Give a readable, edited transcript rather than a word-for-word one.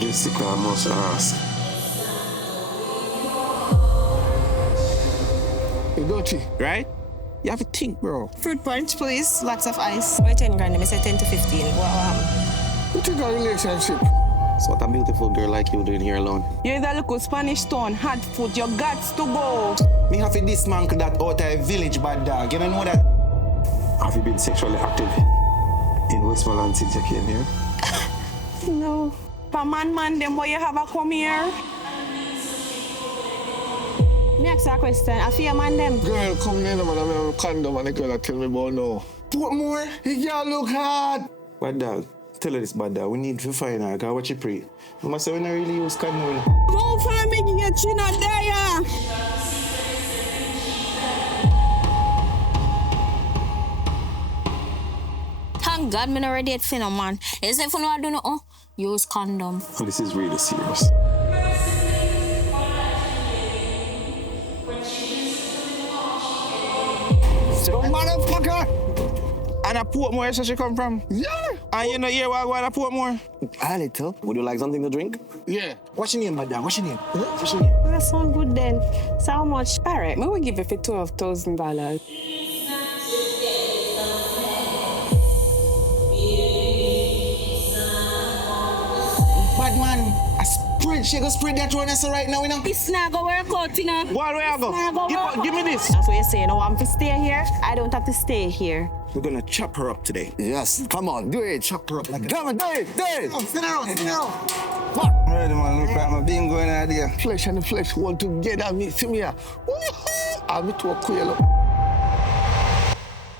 Jessica, I must ask. You dirty, right? You have to think, bro. Fruit punch, please. Lots of ice. Why 10 grand? I say 10 to 15. What happened? You think a relationship? So what a beautiful girl like you doing here alone? You're the little Spanish town, hot foot, you got to go. Me have to dismantle that out of village bad dog. You know that? Have you been sexually active in Westmoreland since you came here? No. For man, them boy you have a come here. Me ask you a question. I feel man them. Girl, come in, man. I'm a condom and the girl tell me about now. Put more. He can't look hard. Bad dog. Tell her this bad dog. We need to find her. Cause what you pray. You must say we don't really use condom. Don't find me in your chin out there. Thank God me not ready yet for no man. Is if you know I do no use condom. Oh, this is really serious. So motherfucker! And a Portmore, where she come from? Yeah. And you know here what I want to Portmore? A little. Would you like something to drink? Yeah. What's your name, madam? What's your name? What's your name? That sound good then. So how much? All right, me will give you for $12,000. Bad man. A spread. She go spread that one right now, you know? It's not gonna work out, you know. Where I go? Give me this. That's what you say. No, I'm to stay here. I don't have to stay here. We're gonna chop her up today. Yes. Come on, do it. Chop her up like Come on, do it. Sit down. What? I'm ready, man. Look at my being going out there. Flesh and the flesh want together. Me, see me here. I'll be to a quail.